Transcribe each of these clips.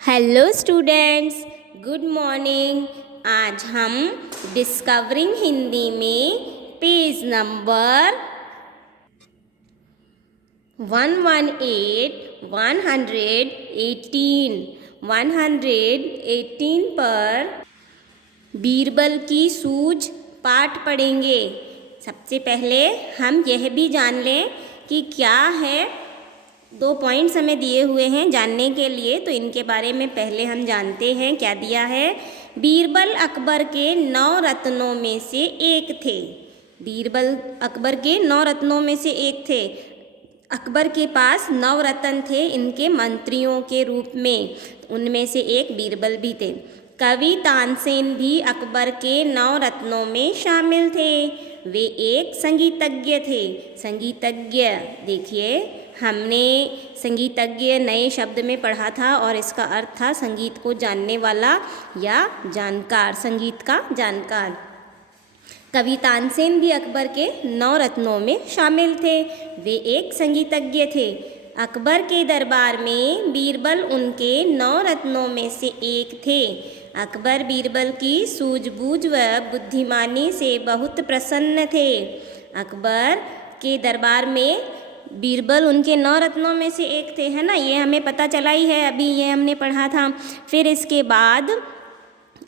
Hello students, good morning. आज हम discovering Hindi में पेज नंबर 118, 118 पर बीरबल की सूझ पाठ पढ़ेंगे। सबसे पहले हम यह भी जान लें कि क्या है। 2 पॉइंट्स हमें दिए हुए हैं जानने के लिए, तो इनके बारे में पहले हम जानते हैं। क्या दिया है? बीरबल अकबर के 9 रत्नों में से एक थे। बीरबल अकबर के 9 रत्नों में से एक थे। अकबर के पास 9 रत्न थे इनके मंत्रियों के रूप में, उनमें से एक बीरबल भी थे। कवि तानसेन भी अकबर के 9 रत्नों में शामिल थे। वे एक संगीतज्ञ थे। संगीतज्ञ, देखिए हमने संगीतज्ञ नए शब्द में पढ़ा था और इसका अर्थ था संगीत को जानने वाला या जानकार, संगीत का जानकार। कवि तानसेन भी अकबर के 9 रत्नों में शामिल थे। वे एक संगीतज्ञ थे। अकबर के दरबार में बीरबल उनके 9 रत्नों में से एक थे। अकबर बीरबल की सूझबूझ व बुद्धिमानी से बहुत प्रसन्न थे। अकबर के दरबार में बीरबल उनके 9 रत्नों में से एक थे, है ना। ये हमें पता चला ही है, अभी ये हमने पढ़ा था। फिर इसके बाद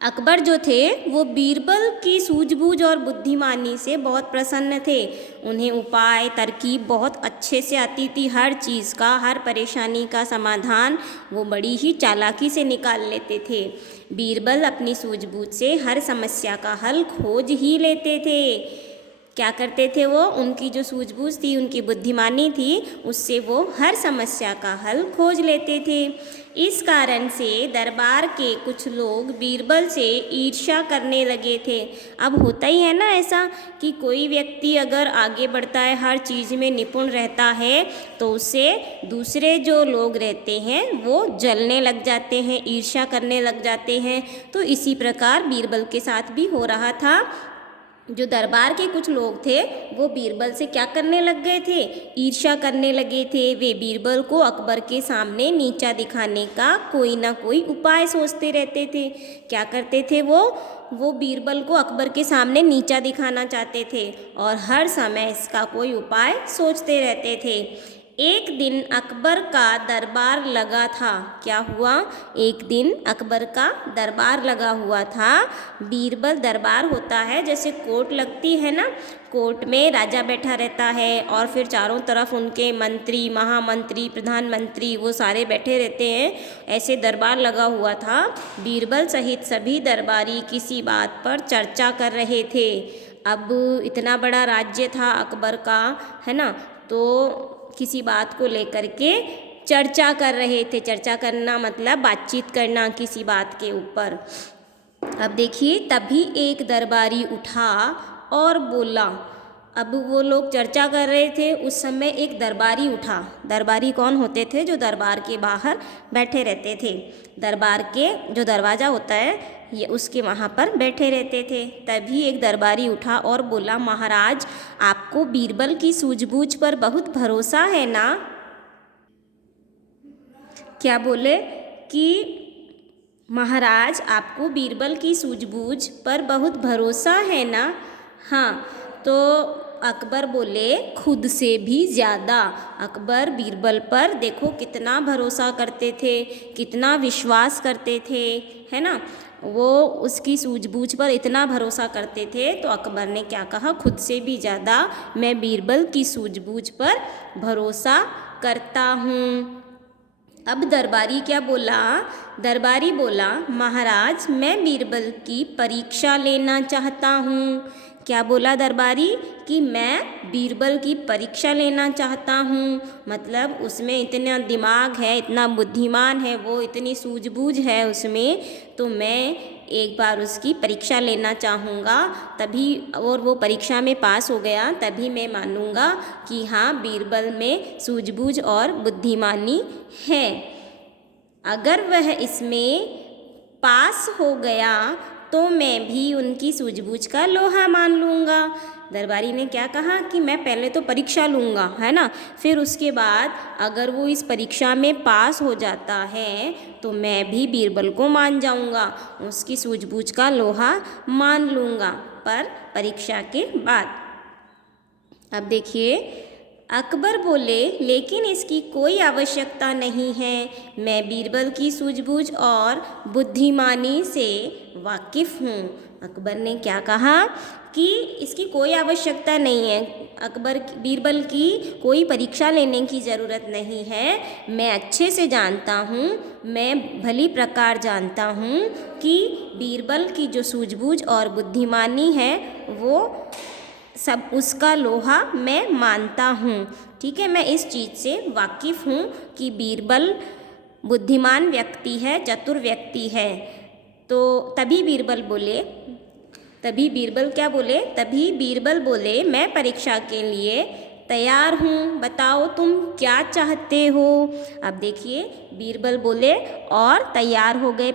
अकबर जो थे वो बीरबल की सूझबूझ और बुद्धिमानी से बहुत प्रसन्न थे। उन्हें उपाय तरकीब बहुत अच्छे से आती थी। हर चीज़ का, हर परेशानी का समाधान वो बड़ी ही चालाकी से निकाल लेते थे। बीरबल अपनी सूझबूझ से हर समस्या का हल खोज ही लेते थे। क्या करते थे वो? उनकी जो सूझबूझ थी, उनकी बुद्धिमानी थी, उससे वो हर समस्या का हल खोज लेते थे। इस कारण से दरबार के कुछ लोग बीरबल से ईर्ष्या करने लगे थे। अब होता ही है ना ऐसा कि कोई व्यक्ति अगर आगे बढ़ता है, हर चीज़ में निपुण रहता है, तो उससे दूसरे जो लोग रहते हैं वो जलने लग जाते हैं, ईर्ष्या करने लग जाते हैं। तो इसी प्रकार बीरबल के साथ भी हो रहा था। जो दरबार के कुछ लोग थे वो बीरबल से क्या करने लग गए थे? ईर्ष्या करने लगे थे। वे बीरबल को अकबर के सामने नीचा दिखाने का कोई ना कोई उपाय सोचते रहते थे। क्या करते थे वो बीरबल को अकबर के सामने नीचा दिखाना चाहते थे और हर समय इसका कोई उपाय सोचते रहते थे। एक दिन अकबर का दरबार लगा था। क्या हुआ? एक दिन अकबर का दरबार लगा हुआ था। बीरबल दरबार होता है जैसे कोर्ट लगती है ना, कोर्ट में राजा बैठा रहता है और फिर चारों तरफ उनके मंत्री, महामंत्री, प्रधानमंत्री वो सारे बैठे रहते हैं। ऐसे दरबार लगा हुआ था। बीरबल सहित सभी दरबारी किसी बात पर चर्चा कर रहे थे। अब इतना बड़ा राज्य था अकबर का, है ना, तो किसी बात को लेकर के चर्चा कर रहे थे। चर्चा करना मतलब बातचीत करना किसी बात के ऊपर। अब देखिए, तभी एक दरबारी उठा और बोला। अब वो लोग चर्चा कर रहे थे, उस समय एक दरबारी उठा। दरबारी कौन होते थे? जो दरबार के बाहर बैठे रहते थे। दरबार के जो दरवाज़ा होता है ये, उसके वहाँ पर बैठे रहते थे। तभी एक दरबारी उठा और बोला, महाराज, आपको बीरबल की सूझबूझ पर बहुत भरोसा है ना? क्या बोले कि महाराज, आपको बीरबल की सूझबूझ पर बहुत भरोसा है ना? हाँ। तो अकबर बोले, खुद से भी ज़्यादा। अकबर बीरबल पर देखो कितना भरोसा करते थे, कितना विश्वास करते थे, है ना। वो उसकी सूझबूझ पर इतना भरोसा करते थे, तो अकबर ने क्या कहा? खुद से भी ज़्यादा मैं बीरबल की सूझबूझ पर भरोसा करता हूँ। अब दरबारी क्या बोला? दरबारी बोला, महाराज, मैं बीरबल की परीक्षा लेना चाहता हूँ। क्या बोला दरबारी? कि मैं बीरबल की परीक्षा लेना चाहता हूँ। मतलब उसमें इतना दिमाग है, इतना बुद्धिमान है वो, इतनी सूझबूझ है उसमें, तो मैं एक बार उसकी परीक्षा लेना चाहूँगा। तभी, और वो परीक्षा में पास हो गया, तभी मैं मानूँगा कि हाँ, बीरबल में सूझबूझ और बुद्धिमानी है। अगर वह इसमें पास हो गया तो मैं भी उनकी सूझबूझ का लोहा मान लूँगा। दरबारी ने क्या कहा कि मैं पहले तो परीक्षा लूँगा, है ना, फिर उसके बाद अगर वो इस परीक्षा में पास हो जाता है तो मैं भी बीरबल को मान जाऊँगा, उसकी सूझबूझ का लोहा मान लूँगा, पर परीक्षा के बाद। अब देखिए, अकबर बोले लेकिन इसकी कोई आवश्यकता नहीं है, मैं बीरबल की सूझबूझ और बुद्धिमानी से वाकिफ़ हूँ। अकबर ने क्या कहा कि इसकी कोई आवश्यकता नहीं है, बीरबल की कोई परीक्षा लेने की ज़रूरत नहीं है, मैं अच्छे से जानता हूँ, मैं भली प्रकार जानता हूँ कि बीरबल की जो सूझबूझ और बुद्धिमानी है वो सब उसका लोहा मैं मानता हूँ। ठीक है, मैं इस चीज़ से वाकिफ़ हूँ कि बीरबल बुद्धिमान व्यक्ति है, चतुर व्यक्ति है। तो तभी बीरबल बोले मैं परीक्षा के लिए तैयार हूँ, बताओ तुम क्या चाहते हो। अब देखिए, बीरबल बोले और तैयार हो गए